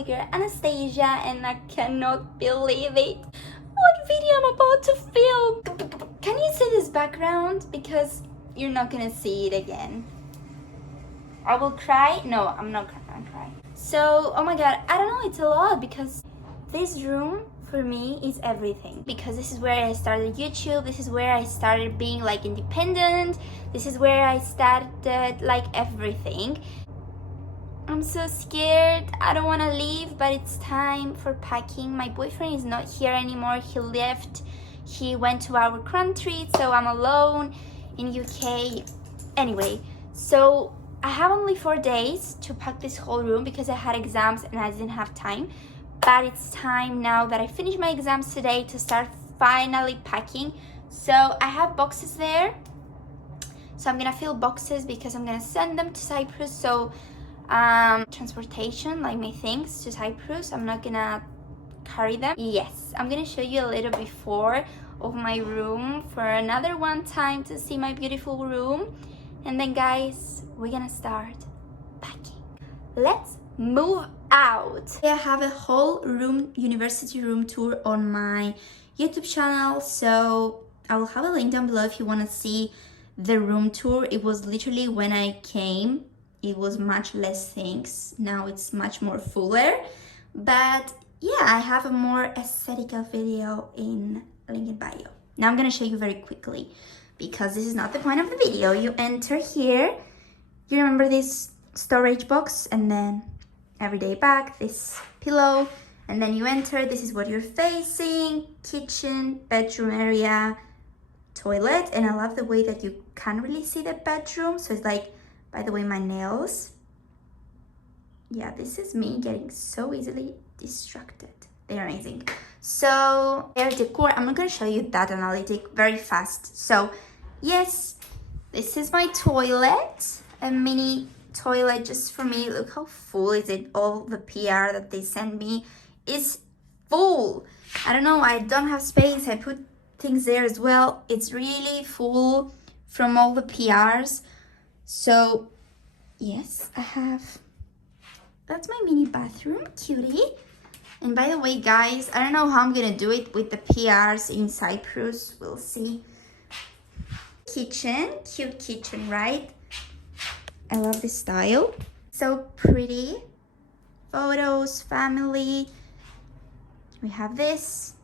lovely girl Anastasia, and I cannot believe it. What video I'm about to film? Can you see this background? Because you're not gonna see it again. I will cry. No, I'm not gonna cry. So, oh my god, I don't know, it's a lot because this room for me is everything. Because this is where I started YouTube, this is where I started being like independent, this is where I started like everything. I'm so scared, I don't want to leave, but it's time for packing. My boyfriend is not here anymore, he left, he went to our country, so I'm alone in UK. Anyway, so I have only 4 days to pack this whole room because I had exams and I didn't have time. But it's time now that I finished my exams today to start finally packing. So I have boxes there. So I'm gonna fill boxes because I'm gonna send them to Cyprus. So transportation, like my things to Cyprus, I'm not gonna carry them. Yes, I'm gonna show you a little before of my room for another one time to see my beautiful room. And then guys, we're gonna start packing. Let's move out. I have a whole room, university room tour on my YouTube channel, so I will have a link down below if you want to see the room tour. It was literally when I came, it was much less things. Now it's much more fuller, but yeah, I have a more aesthetical video in link in bio. Now I'm gonna show you very quickly because this is not the point of the video. You enter here, you remember this storage box, and then everyday bag, this pillow, and then you enter. This is what you're facing: kitchen, bedroom area, toilet. And I love the way that you can't really see the bedroom, so it's like, by the way, my nails, yeah, this is me getting so easily distracted. They're amazing. So their decor, I'm not gonna show you that analytic very fast. So yes, this is my toilet, a mini toilet just for me. Look how full is it. All the PR that they send me is full. I don't know, I don't have space. I put things there as well. It's really full from all the PRs. So yes, I have, that's my mini bathroom, cutie. And by the way guys, I don't know how I'm gonna do it with the PRs in Cyprus, we'll see. Kitchen, cute kitchen, right? I love this style, so pretty. Photos, family. We have this,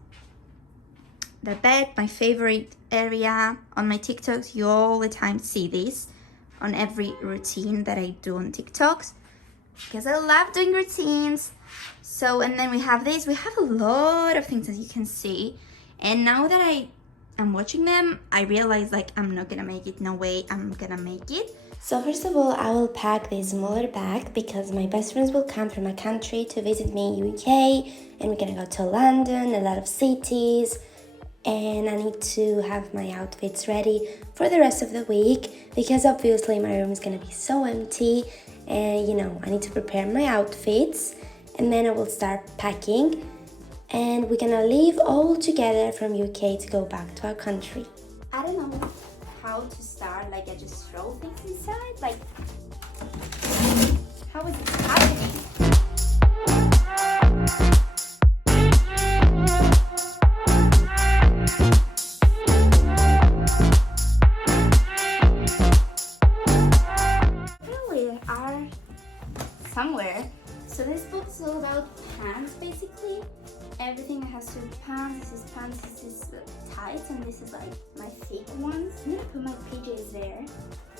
the bed, my favorite area. On my TikToks, you all the time see this on every routine that I do on TikToks because I love doing routines. So, and then we have this. We have a lot of things, as you can see. And now that I'm watching them, I realize like I'm not gonna make it. No way I'm gonna make it. So first of all, I will pack this smaller bag because my best friends will come from my country to visit me in UK, and we're gonna go to London, a lot of cities, and I need to have my outfits ready for the rest of the week because obviously my room is gonna be so empty, and you know, I need to prepare my outfits, and then I will start packing, and we're gonna leave all together from UK to go back to our country. I don't know how to start, like I just throw things inside, like how is it happening? We are somewhere. So this book is all about pants basically. Everything that has to do with pants. This is pants, this is tights, and this is like my thick ones. I'm gonna put my PJs there.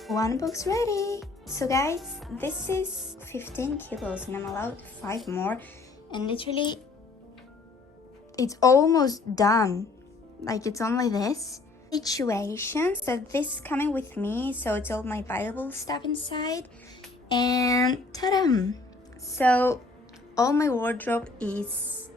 One book's ready. So guys, this is 15 kilos and I'm allowed 5 more. And literally, it's almost done. Like it's only this. Situation. So this is coming with me. So it's all my Bible stuff inside. And ta-da! So all my wardrobe is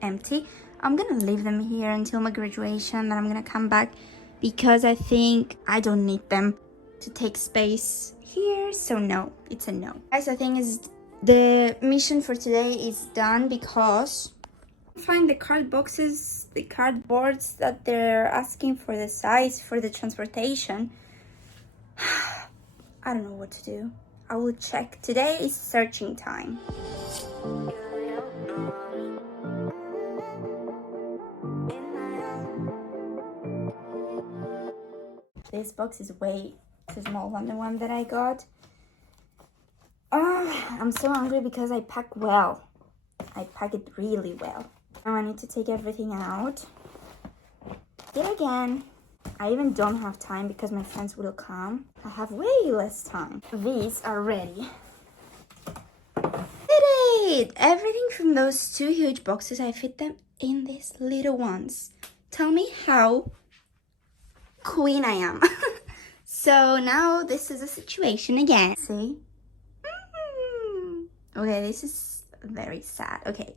empty. I'm gonna leave them here until my graduation, then I'm gonna come back because I think I don't need them to take space here. So no, it's a no. Guys, I think is the mission for today is done because I find the card boxes, the cardboards that they're asking for the size for the transportation. I don't know what to do. I will check. Today is searching time. This box is way too small than the one that I got. Oh, I'm so hungry because I pack well. I pack it really well. Now I need to take everything out. Yet again, I even don't have time because my friends will come. I have way less time. These are ready. Did it! Everything from those two huge boxes, I fit them in these little ones. Tell me how queen I am. So now this is a situation again. See? Okay, this is very sad. Okay.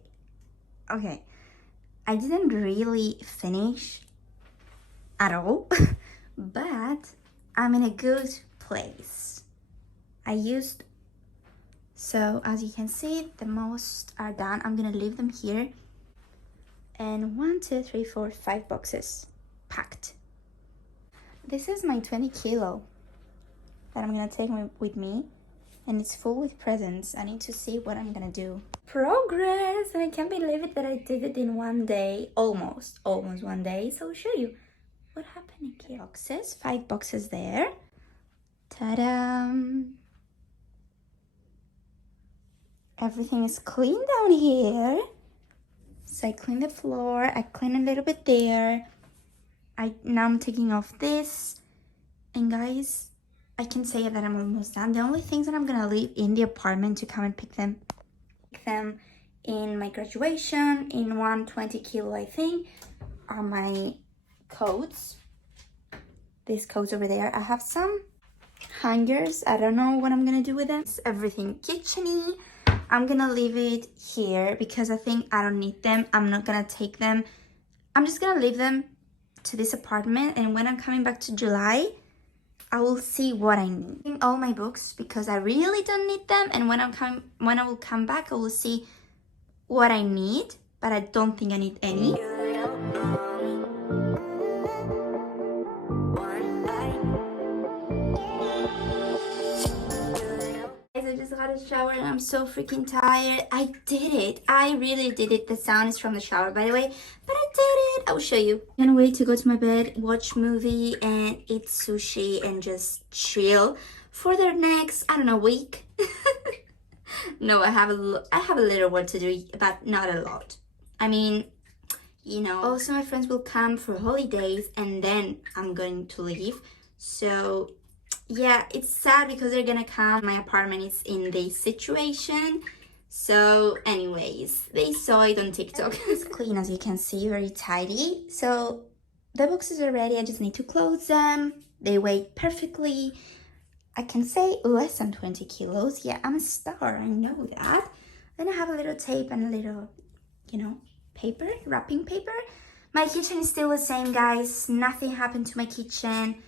I didn't really finish at all, but I'm in a good place. So as you can see, the most are done. I'm gonna leave them here. And 1, 2, 3, 4, 5 boxes packed. This is my 20 kilo that I'm gonna take with me, and it's full with presents. I need to see what I'm gonna do. Progress! And I can't believe it that I did it in one day, almost 1 day. So I'll show you what happened here. Boxes, 5 boxes there. Ta-da! Everything is clean down here. So I clean the floor, I clean a little bit there. Now I'm taking off this. And guys, I can say that I'm almost done. The only things that I'm gonna leave in the apartment to come and pick them in my graduation, in 120 kilo I think, are my coats. These coats over there. I have some hangers. I don't know what I'm gonna do with them. It's everything kitchen-y. I'm gonna leave it here because I think I don't need them. I'm not gonna take them. I'm just gonna leave them to this apartment, and when I'm coming back to July, I will see what I need. All my books because I really don't need them, and when I will come back, I will see what I need, but I don't think I need any. I just got a shower and I'm so freaking tired. I did it. I really did it. The sound is from the shower, by the way, but I did it. I will show you. Can't wait to go to my bed, watch movie and eat sushi and just chill for the next, I don't know, week. No, I have a little work to do, but not a lot. I mean, you know. Also, my friends will come for holidays and then I'm going to leave. So yeah, it's sad because they're gonna come. My apartment is in this situation. So anyways, they saw it on TikTok. It's clean, as you can see, very tidy. So the boxes are ready. I just need to close them. They weigh perfectly. I can say less than 20 kilos. Yeah, I'm a star, I know that. Then I have a little tape and a little, you know, paper, wrapping paper. My kitchen is still the same, guys. Nothing happened to my kitchen.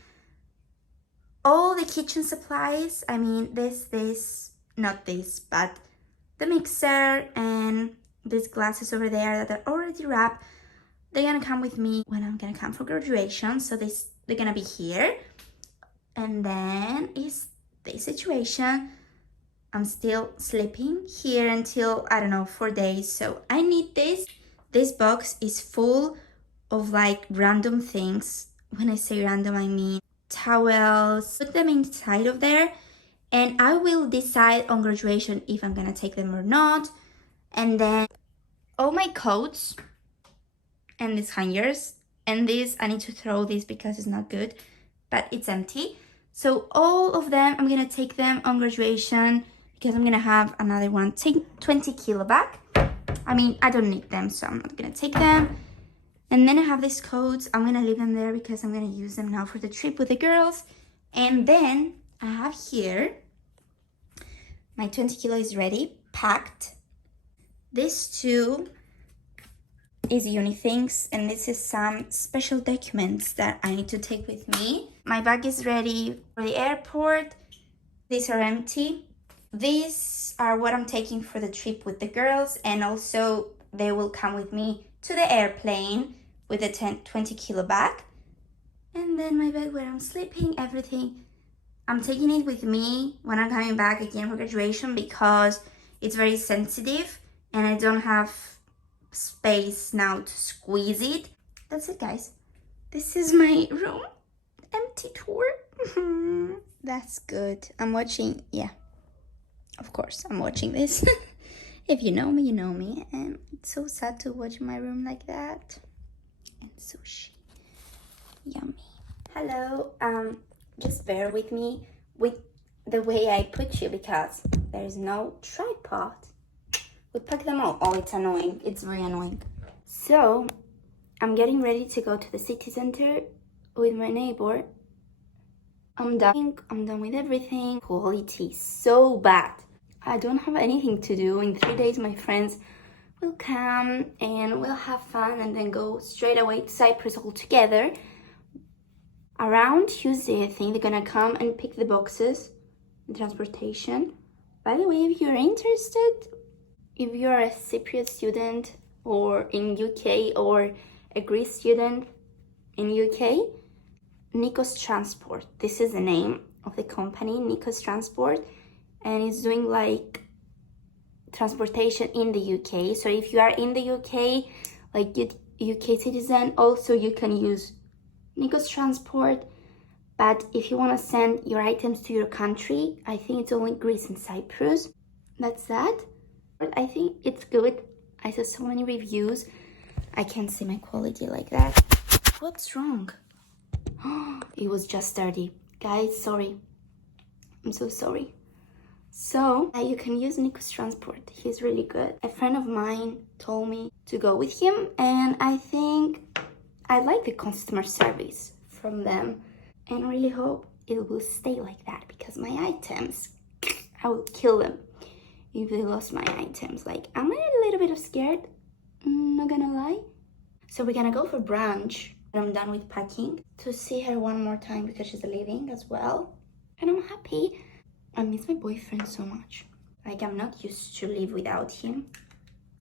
All the kitchen supplies, I mean, not this, but the mixer and these glasses over there that are already wrapped, they're gonna come with me when I'm gonna come for graduation. So they're gonna be here. And then is this situation. I'm still sleeping here until, I don't know, 4 days. So I need this. This box is full of like random things. When I say random, I mean towels. Put them inside of there and I will decide on graduation if I'm gonna take them or not. And then all my coats and these hangers, and this, I need to throw this because it's not good, but it's empty. So all of them, I'm gonna take them on graduation because I'm gonna have another one. Take 20 kilo back. I mean, I don't need them, so I'm not gonna take them. And then I have these coats. I'm gonna leave them there because I'm gonna use them now for the trip with the girls. And then I have here, my 20 kilo is ready, packed. This too is uni things, and this is some special documents that I need to take with me. My bag is ready for the airport. These are empty. These are what I'm taking for the trip with the girls, and also they will come with me to the airplane with a 20 kilo bag. And then my bed where I'm sleeping, everything. I'm taking it with me when I'm coming back again for graduation because it's very sensitive and I don't have space now to squeeze it. That's it, guys. This is my room. Empty tour. That's good. I'm watching, yeah, of course I'm watching this. If you know me, you know me. And it's so sad to watch my room like that. And sushi. Yummy. Hello, just bear with me with the way I put you because there's no tripod. We pack them all. Oh, it's annoying. It's very annoying. So, I'm getting ready to go to the city center with my neighbor. I'm done with everything. Quality is so bad. I don't have anything to do. In 3 days, my friends will come and we'll have fun and then go straight away to Cyprus all together. Around Tuesday, I think they're gonna come and pick the boxes and transportation. By the way, if you're interested, if you're a Cypriot student or in UK or a Greece student in UK, 𝐞𝐦𝐚𝐤 Transport. This is the name of the company, 𝐞𝐦𝐚𝐤 Transport, and it's doing like transportation in the UK. So if you are in the UK, like UK citizen, also you can use 𝐞𝐦𝐚𝐤 Transport. But if you want to send your items to your country, I think it's only Greece and Cyprus. That's that. But I think it's good. I saw so many reviews. I can't see my quality like that. What's wrong? It was just dirty. Guys, sorry. I'm so sorry. So, you can use 𝐞𝐦𝐚𝐤 Transport. He's really good. A friend of mine told me to go with him, and I think I like the customer service from them, and really hope it will stay like that because my items, I will kill them if they lost my items. Like, I'm a little bit scared, not gonna lie. So we're gonna go for brunch when I'm done with packing to see her one more time because she's leaving as well. And I'm happy. I miss my boyfriend so much. Like, I'm not used to live without him.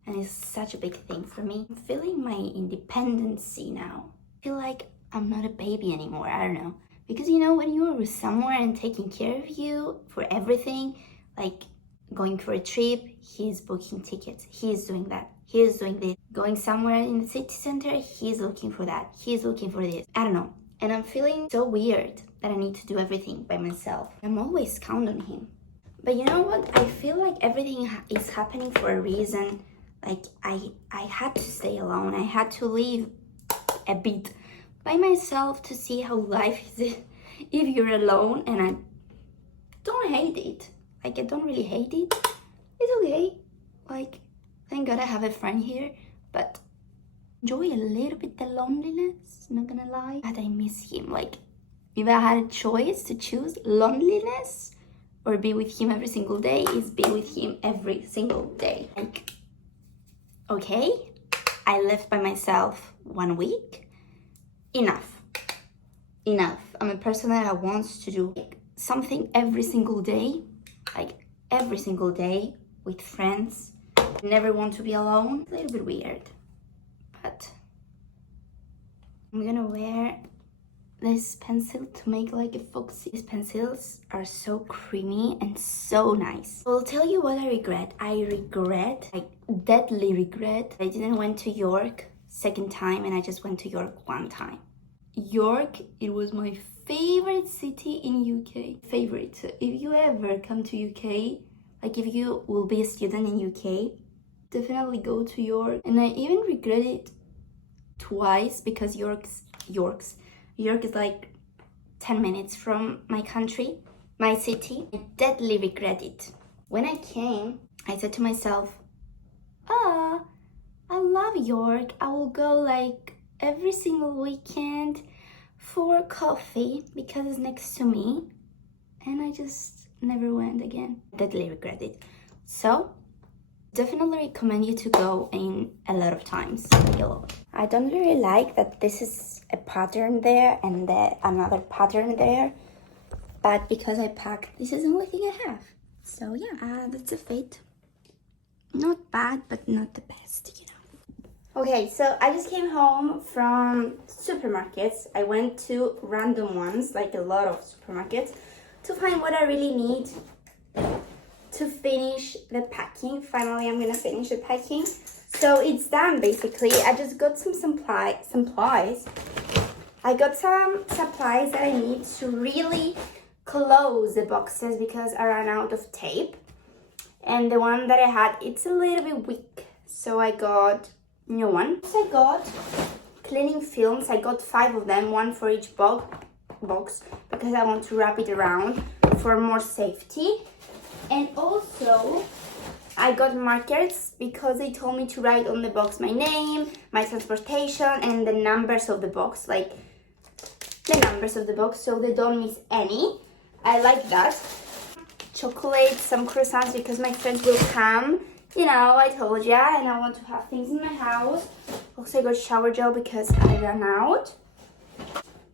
And it's such a big thing for me. I'm feeling my independency now. I feel like I'm not a baby anymore. I don't know. Because, you know, when you're with someone and taking care of you for everything, like going for a trip, he's booking tickets, he's doing that, he's doing this. Going somewhere in the city center, he's looking for that, he's looking for this. I don't know. And I'm feeling so weird that I need to do everything by myself. I'm always counting on him. But you know what? I feel like everything is happening for a reason. Like, I had to stay alone. I had to live a bit by myself to see how life is if you're alone. And I don't hate it. Like, I don't really hate it. It's okay. Like, thank God I have a friend here. But enjoy a little bit the loneliness, not gonna lie. But I miss him. Like, if I had a choice to choose loneliness or be with him every single day, is be with him every single day. Like, okay, I lived by myself 1 week. Enough. I'm a person that wants to do something every single day, like every single day with friends. Never want to be alone. A little bit weird, but I'm gonna wear this pencil to make like a foxy. These pencils are so creamy and so nice. I'll tell you what I regret. I deadly regret I didn't went to York second time and I just went to York one time. York, it was my favorite city in UK. Favorite. So if you ever come to UK, like if you will be a student in UK, definitely go to York. And I even regret it twice because York is like 10 minutes from my country, my city. I deadly regret it. When I came, I said to myself, I love York. I will go like every single weekend for coffee because it's next to me. And I just never went again. Deadly regret it. So, definitely recommend you to go in a lot of times. Like a lot. I don't really like that this is a pattern there and another pattern there. But because I packed, this is the only thing I have. So yeah, that's a fate. Not bad, but not the best, you know. Okay, so I just came home from supermarkets. I went to random ones, like a lot of supermarkets, to find what I really need to finish the packing. Finally, I'm gonna finish the packing. So it's done basically. I just got some supplies. I got some supplies that I need to really close the boxes because I ran out of tape. And the one that I had, it's a little bit weak. So I got new one. So I got cleaning films. I got 5 of them, one for each box because I want to wrap it around for more safety. And also I got markers because they told me to write on the box my name, my transportation, and the numbers of the box, like the numbers of the box, so they don't miss any. I like that. Chocolate, some croissants because my friends will come. You know, I told ya, and I want to have things in my house. Also, I got shower gel because I ran out.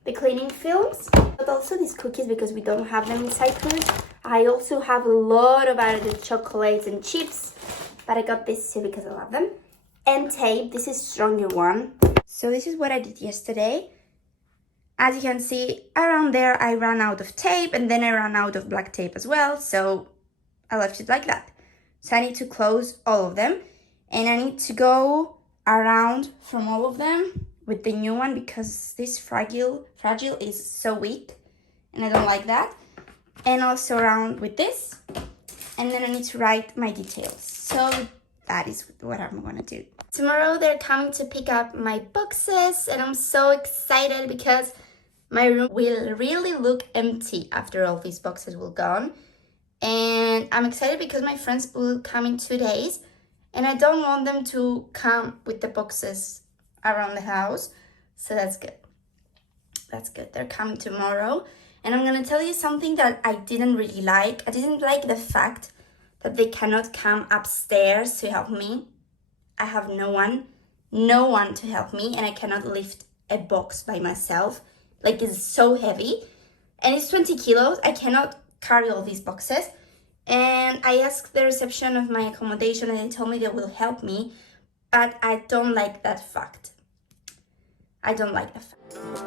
The cleaning films, but also these cookies because we don't have them in Cyprus. I also have a lot of other chocolates and chips, but I got this too because I love them. And tape, this is stronger one. So this is what I did yesterday. As you can see, around there I ran out of tape and then I ran out of black tape as well. So I left it like that. So I need to close all of them and I need to go around from all of them with the new one because this fragile is so weak and I don't like that. And also around with this, and then I need to write my details. So that is what I'm gonna do. Tomorrow they're coming to pick up my boxes and I'm so excited because my room will really look empty after all these boxes will gone. And I'm excited because my friends will come in 2 days and I don't want them to come with the boxes around the house. So that's good. That's good. They're coming tomorrow. And I'm going to tell you something that I didn't really like. I didn't like the fact that they cannot come upstairs to help me. I have no one to help me and I cannot lift a box by myself. Like it's so heavy and it's 20 kilos. I cannot carry all these boxes. And I asked the reception of my accommodation and they told me they will help me. But I don't like that fact. I don't like the fact.